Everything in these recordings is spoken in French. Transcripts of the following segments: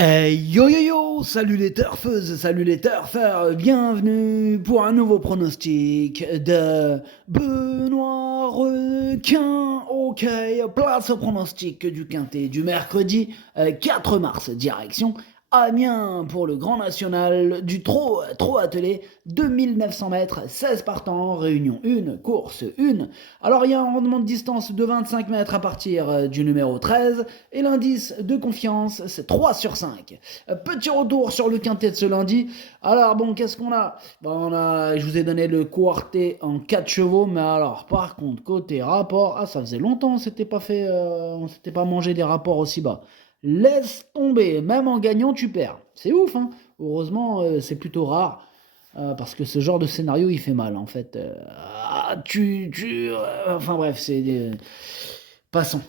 Yo yo yo, salut les turfeuses, salut les turfeurs, bienvenue pour un nouveau pronostic de Benoît Requin. Ok, place au pronostic du quintet du mercredi 4 mars, direction Amiens pour le Grand National du trot attelé, 2900 mètres, 16 partants, réunion 1, course 1. Alors il y a un rendement de distance de 25 mètres à partir du numéro 13 et l'indice de confiance c'est 3 sur 5. Petit retour sur le quintet de ce lundi. Alors bon, qu'est-ce qu'on a? Je vous ai donné le quartet en 4 chevaux, mais alors par contre côté rapport, ça faisait longtemps on s'était pas fait, on s'était pas mangé des rapports aussi bas. Laisse tomber, même en gagnant, tu perds. C'est ouf, hein. Heureusement, c'est plutôt rare. Parce que ce genre de scénario, il fait mal, en fait. Enfin bref, passons.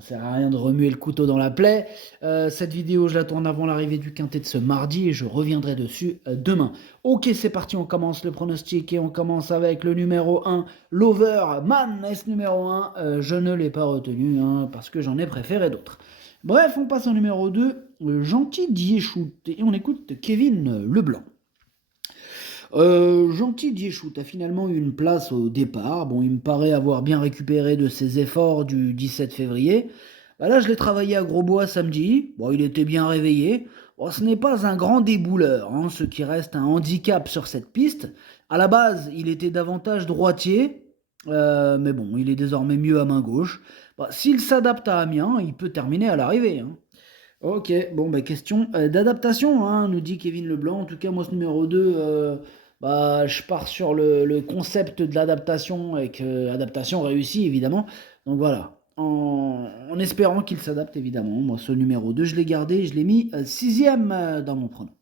Ça sert à rien de remuer le couteau dans la plaie. Cette vidéo, je la tourne avant l'arrivée du quintet de ce mardi et je reviendrai dessus demain. Ok, c'est parti, on commence le pronostic et on commence avec le numéro 1, l'Overman. S numéro 1, je ne l'ai pas retenu parce que j'en ai préféré d'autres. Bref, on passe au numéro 2, Gentil Diéchout, et on écoute Kevin Leblanc. Gentil Diéchout a finalement eu une place au départ. Bon, il me paraît avoir bien récupéré de ses efforts du 17 février. Là, je l'ai travaillé à Grosbois samedi. Bon, il était bien réveillé. Bon, ce n'est pas un grand débouleur, ce qui reste un handicap sur cette piste. À la base, il était davantage droitier, mais bon, il est désormais mieux à main gauche. S'il s'adapte à Amiens, il peut terminer à l'arrivée. Ok, bon, question d'adaptation, nous dit Kevin Leblanc. En tout cas, moi, ce numéro 2, je pars sur le concept de l'adaptation, avec adaptation réussie, évidemment. Donc voilà, en espérant qu'il s'adapte, évidemment. Moi, ce numéro 2, je l'ai gardé, je l'ai mis 6ème dans mon pronom.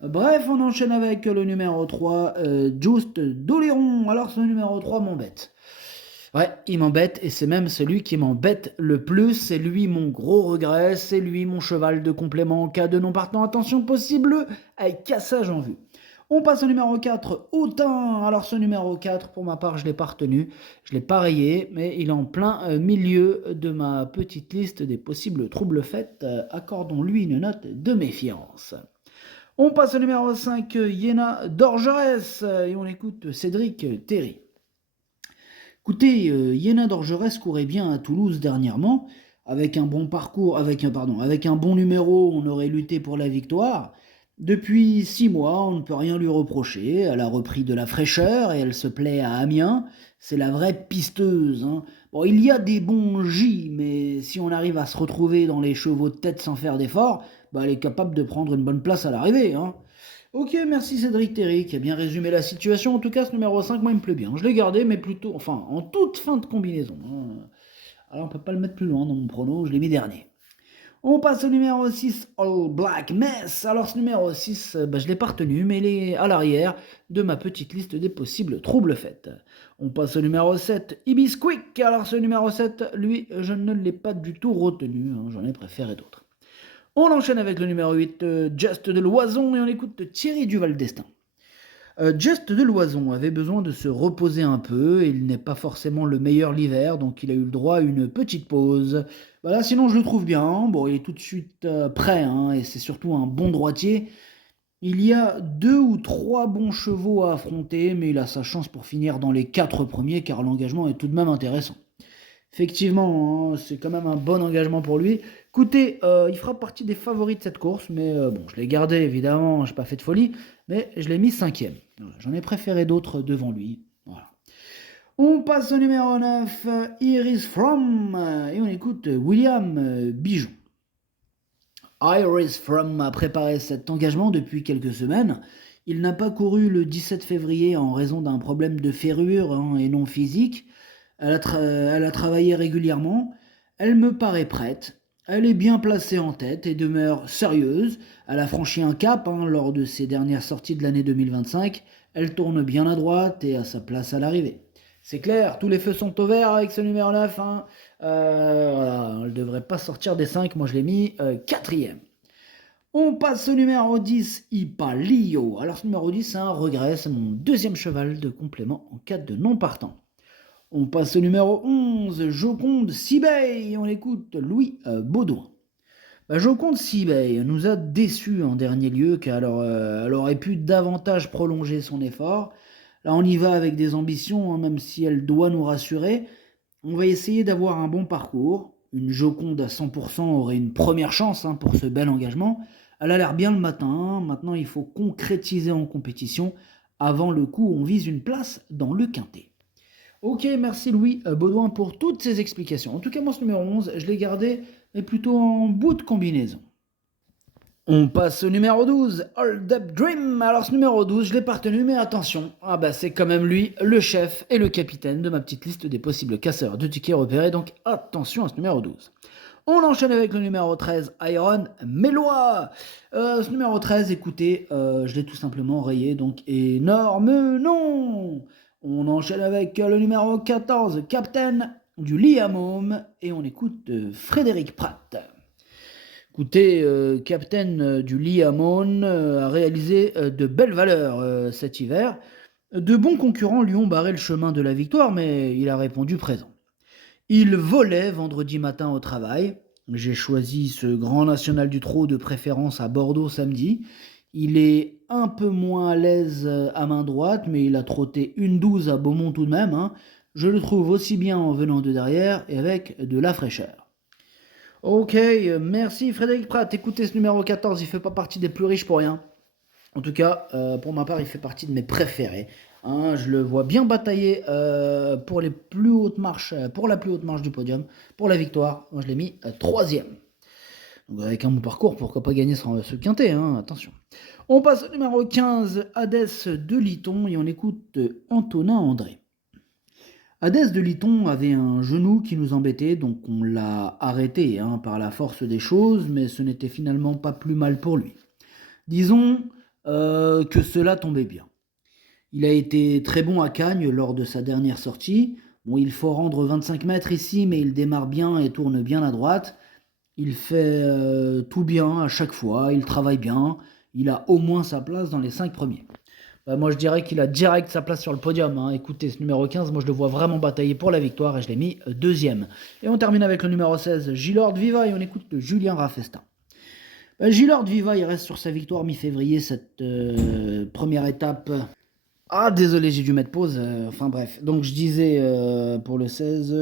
Bref, on enchaîne avec le numéro 3, Just Doléron. Alors, ce numéro 3 m'embête. Ouais, il m'embête et c'est même celui qui m'embête le plus. C'est lui mon gros regret, c'est lui mon cheval de complément en cas de non partant. Attention possible, avec cassage en vue. On passe au numéro 4, Autain. Alors ce numéro 4, pour ma part, je ne l'ai pas retenu, je ne l'ai pas rayé, mais il est en plein milieu de ma petite liste des possibles troubles faits. Accordons-lui une note de méfiance. On passe au numéro 5, Iéna d'Orgerès, et on écoute Cédric Terry. Écoutez, Iéna d'Orgerès courait bien à Toulouse dernièrement, avec un bon parcours, avec un bon numéro, on aurait lutté pour la victoire. Depuis 6 mois, on ne peut rien lui reprocher. Elle a repris de la fraîcheur et elle se plaît à Amiens. C'est la vraie pisteuse. Bon, il y a des bons J, mais si on arrive à se retrouver dans les chevaux de tête sans faire d'effort, elle est capable de prendre une bonne place à l'arrivée. Ok, merci Cédric Terry qui a bien résumé la situation. En tout cas, ce numéro 5, moi, il me plaît bien. Je l'ai gardé, mais plutôt, en toute fin de combinaison. Alors, on peut pas le mettre plus loin dans mon prono, je l'ai mis dernier. On passe au numéro 6, All Black Mess. Alors, ce numéro 6, je l'ai pas retenu, mais il est à l'arrière de ma petite liste des possibles troubles faits. On passe au numéro 7, Ibisquick. Alors, ce numéro 7, lui, je ne l'ai pas du tout retenu. J'en ai préféré d'autres. On enchaîne avec le numéro 8, Just de Loison, et on écoute Thierry Duval d'Estaing. Just de Loison avait besoin de se reposer un peu, et il n'est pas forcément le meilleur l'hiver, donc il a eu le droit à une petite pause. Voilà, sinon je le trouve bien, bon il est tout de suite prêt, et c'est surtout un bon droitier. Il y a 2 ou 3 bons chevaux à affronter, mais il a sa chance pour finir dans les 4 premiers, car l'engagement est tout de même intéressant. Effectivement, c'est quand même un bon engagement pour lui. Écoutez, il fera partie des favoris de cette course, mais je l'ai gardé évidemment, je n'ai pas fait de folie, mais je l'ai mis 5ème. J'en ai préféré d'autres devant lui. Voilà. On passe au numéro 9, Iris From, et on écoute William Bijon. Iris From a préparé cet engagement depuis quelques semaines. Il n'a pas couru le 17 février en raison d'un problème de ferrure et non physique. Elle a travaillé régulièrement. Elle me paraît prête. Elle est bien placée en tête et demeure sérieuse. Elle a franchi un cap lors de ses dernières sorties de l'année 2025. Elle tourne bien à droite et a sa place à l'arrivée. C'est clair, tous les feux sont au vert avec ce numéro 9. Voilà, elle ne devrait pas sortir des 5. Moi, je l'ai mis 4ème. On passe au numéro 10, Ipalio. Alors, ce numéro 10, c'est un regret. C'est mon 2e cheval de complément en cas de non partant. On passe au numéro 11, Joconde Sibey, et on écoute Louis Baudouin. Bah, Joconde, si, bah, elle nous a déçus en dernier lieu, car elle aurait pu davantage prolonger son effort. Là, on y va avec des ambitions, hein, même si elle doit nous rassurer. On va essayer d'avoir un bon parcours. Une Joconde à 100% aurait une première chance, hein, pour ce bel engagement. Elle a l'air bien le matin, hein. Maintenant, il faut concrétiser en compétition. Avant le coup, on vise une place dans le quintet. Ok, merci Louis Baudouin pour toutes ces explications. En tout cas, moi, ce numéro 11, je l'ai gardé, mais plutôt en bout de combinaison. On passe au numéro 12, Hold Up Dream. Alors ce numéro 12, je l'ai pas retenu, mais attention, ah bah c'est quand même lui, le chef et le capitaine de ma petite liste des possibles casseurs de tickets repérés, donc attention à ce numéro 12. On enchaîne avec le numéro 13, Iron Mélois. Ce numéro 13, écoutez, je l'ai tout simplement rayé, donc énorme non. On enchaîne avec le numéro 14, Captain du Liamome, et on écoute Frédéric Pratt. Écoutez, Captain du Liamone a réalisé de belles valeurs cet hiver. De bons concurrents lui ont barré le chemin de la victoire, mais il a répondu présent. Il volait vendredi matin au travail. J'ai choisi ce grand national du trot de préférence à Bordeaux samedi. Il est un peu moins à l'aise à main droite, mais il a trotté une 12 à Beaumont tout de même, hein. Je le trouve aussi bien en venant de derrière et avec de la fraîcheur. Ok, merci Frédéric Pratt. Écoutez, ce numéro 14, il fait pas partie des plus riches pour rien. En tout cas, pour ma part, il fait partie de mes préférés. Hein, je le vois bien batailler pour les plus hautes marches, pour la plus haute marche du podium, pour la victoire. Moi, je l'ai mis troisième. Donc, avec un bon parcours, pourquoi pas gagner ce quintet, hein, attention. On passe au numéro 15, Hadès de Liton, et on écoute Antonin André. Hadès de Liton avait un genou qui nous embêtait, donc on l'a arrêté, hein, par la force des choses, mais ce n'était finalement pas plus mal pour lui. Disons que cela tombait bien. Il a été très bon à Cagnes lors de sa dernière sortie. Bon, il faut rendre 25 mètres ici, mais il démarre bien et tourne bien à droite. Il fait tout bien à chaque fois, il travaille bien, il a au moins sa place dans les 5 premiers. Moi je dirais qu'il a direct sa place sur le podium, hein. Écoutez, ce numéro 15, moi je le vois vraiment batailler pour la victoire et je l'ai mis deuxième. Et on termine avec le numéro 16, Gilord Viva, et on écoute Julien Raffestin. Gilord Viva, il reste sur sa victoire mi-février, cette première étape. Ah, désolé, j'ai dû mettre pause. Enfin bref, donc je disais pour le 16,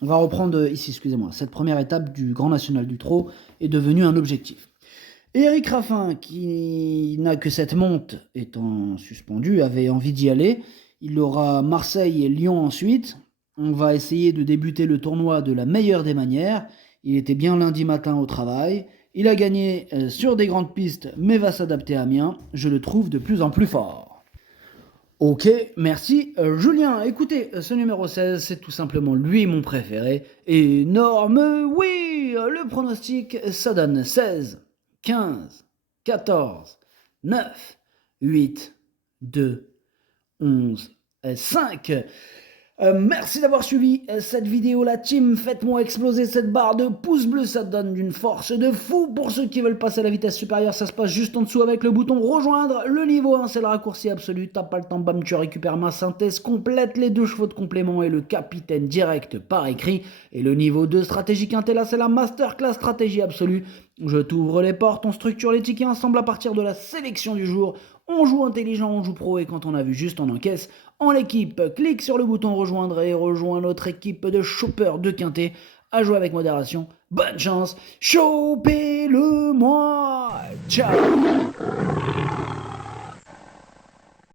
on va reprendre ici, excusez-moi. Cette première étape du Grand National du Trot est devenue un objectif. Éric Raffin, qui n'a que cette monte étant suspendu, avait envie d'y aller. Il aura Marseille et Lyon ensuite. On va essayer de débuter le tournoi de la meilleure des manières. Il était bien lundi matin au travail. Il a gagné sur des grandes pistes, mais va s'adapter à Amiens. Je le trouve de plus en plus fort. Ok, merci Julien. Écoutez, ce numéro 16, c'est tout simplement lui mon préféré. Énorme, oui. Le pronostic, ça donne 16. 15, 14, 9, 8, 2, 11, 5. Merci d'avoir suivi cette vidéo, la team. Faites-moi exploser cette barre de pouces bleus, ça donne d'une force de fou. Pour ceux qui veulent passer à la vitesse supérieure, ça se passe juste en dessous avec le bouton rejoindre. Le niveau 1, c'est le raccourci absolu. T'as pas le temps, bam, tu récupères ma synthèse complète, les 2 chevaux de complément et le capitaine direct par écrit. Et le niveau 2 stratégie quintet, là, c'est la masterclass stratégie absolue. Je t'ouvre les portes, on structure les tickets ensemble à partir de la sélection du jour. On joue intelligent, on joue pro, et quand on a vu juste, on encaisse. En l'équipe, clique sur le bouton rejoindre et rejoins notre équipe de choppers de quintet. À jouer avec modération. Bonne chance, chopez-le moi. Ciao.